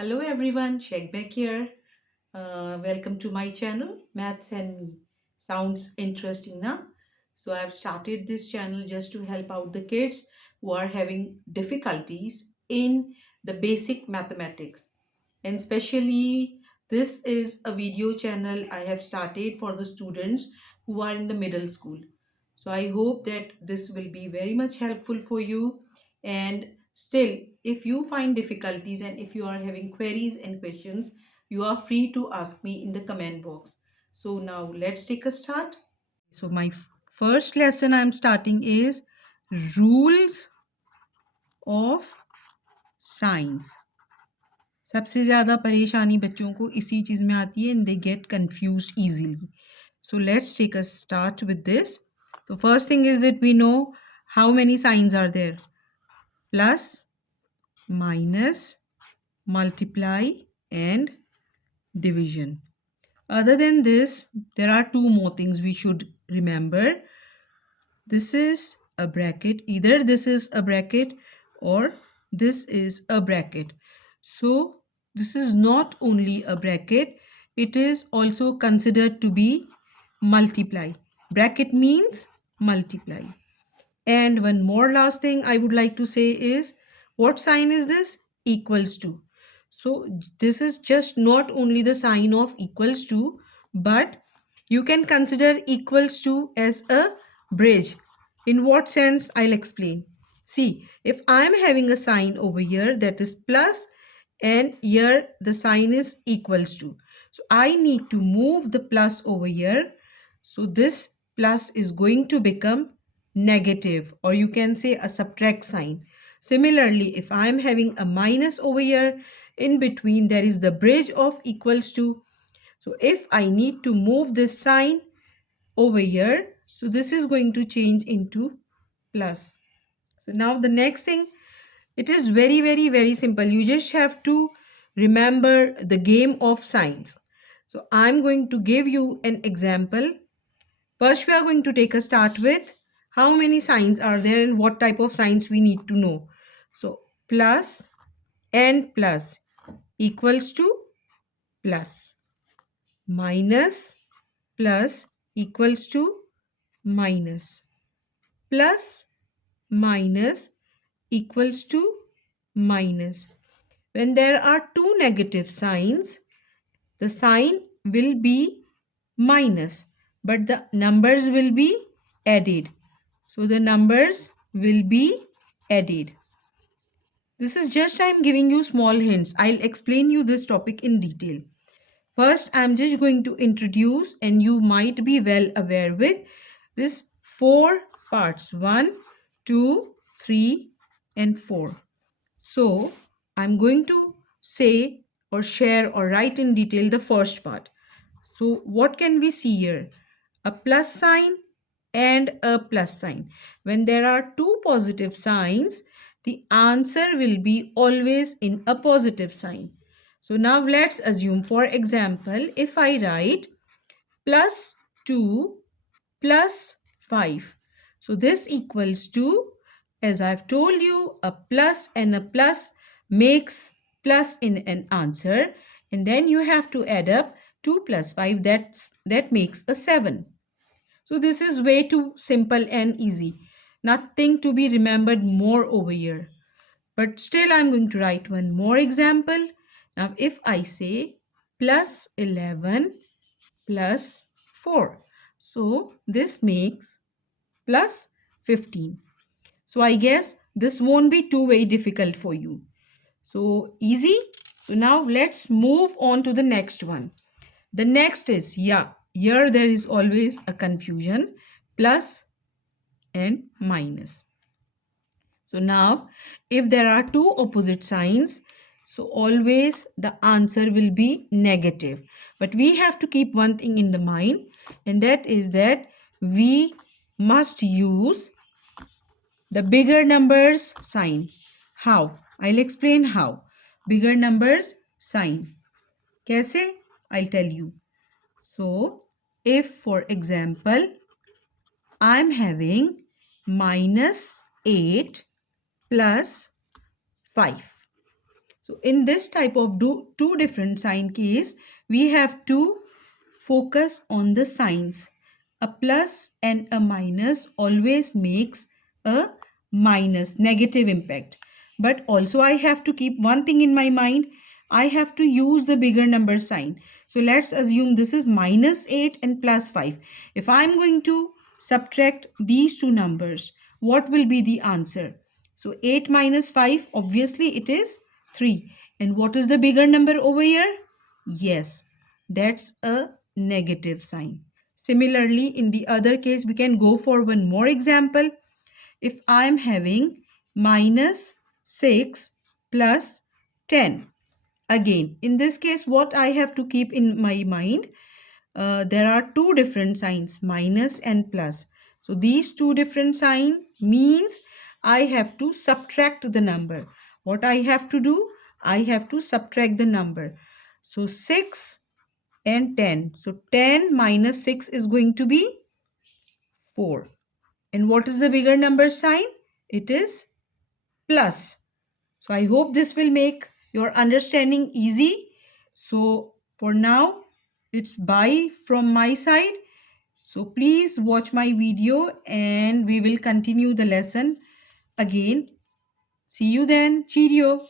Hello everyone, Shagbek here. Welcome to my channel, Maths and Me. Sounds interesting, na? So I've started this channel just to help out the kids who are having difficulties in the basic mathematics. And especially this is a video channel I have started for the students who are in the middle school. So I hope that this will be very much helpful for you. And still, if you find difficulties and if you are having queries and questions, you are free to ask me in the comment box. So now let's take a start. So my first lesson I'm starting is rules of science. सबसे ज़्यादा परेशानी बच्चों को इसी चीज़ में आती है and they get confused easily. So let's take a start with this. So first thing is that we know how many signs are there. Plus, minus, multiply and division. Other than this, there are two more things we should remember. This is a bracket. Either this is a bracket or this is a bracket. So this is not only a bracket, it is also considered to be multiply. Bracket means multiply. And one more last thing I would like to say is, what sign is this? Equals to. So this is just not only the sign of equals to, but you can consider equals to as a bridge. In what sense? I'll explain. See, if I'm having a sign over here that is plus and here the sign is equals to. So I need to move the plus over here. So this plus is going to become negative, or you can say a subtract sign. Similarly, if I am having a minus over here, in between there is the bridge of equals to. So if I need to move this sign over here, so this is going to change into plus. So now the next thing, it is very simple. You just have to remember the game of signs. So I'm going to give you an example. First, we are going to take a start with how many signs are there and what type of signs we need to know. So plus and plus equals to plus. Minus plus equals to minus. Plus minus equals to minus. When there are two negative signs, the sign will be minus, but the numbers will be added. So the numbers will be added. This is just I'm giving you small hints. I'll explain you this topic in detail. First, I'm just going to introduce, and you might be well aware with this four parts: 1, 2, 3 and 4. So I'm going to say or share or write in detail the first part. So what can we see here? A plus sign and a plus sign. When there are two positive signs, the answer will be always in a positive sign. So now let's assume, for example, if I write plus 2 plus 5. So this equals to, as I've told you, a plus and a plus makes plus in an answer. And then you have to add up 2 plus 5, that makes a 7. So this is way too simple and easy. Nothing to be remembered more over here. But still I'm going to write one more example. Now if I say plus 11 plus 4. So this makes plus 15. So I guess this won't be too very difficult for you. So easy. So now let's move on to the next one. The next is, here there is always a confusion, plus and minus. So now if there are two opposite signs, so always the answer will be negative. But we have to keep one thing in the mind, and that is that we must use the bigger numbers sign. How? I'll explain how. Bigger numbers sign. Kaise? I'll tell you. So, if for example, I'm having minus 8 plus 5. So in this type of two different sign case, we have to focus on the signs. A plus and a minus always makes a minus, negative impact. But also I have to keep one thing in my mind. I have to use the bigger number sign. So let's assume this is minus 8 and plus 5. If I'm going to subtract these two numbers, what will be the answer? So 8 minus 5, obviously it is 3. And what is the bigger number over here? Yes, that's a negative sign. Similarly, in the other case, we can go for one more example. If I am having minus 6 plus 10. Again, in this case, what I have to keep in my mind, there are two different signs, minus and plus. So these two different sign means I have to subtract the number. What I have to do? I have to subtract the number. So 6 and 10. So 10 minus 6 is going to be 4. And what is the bigger number sign? It is plus. So I hope this will make your understanding easy. So for now, it's bye from my side. So please watch my video and we will continue the lesson again. See you then. Cheerio.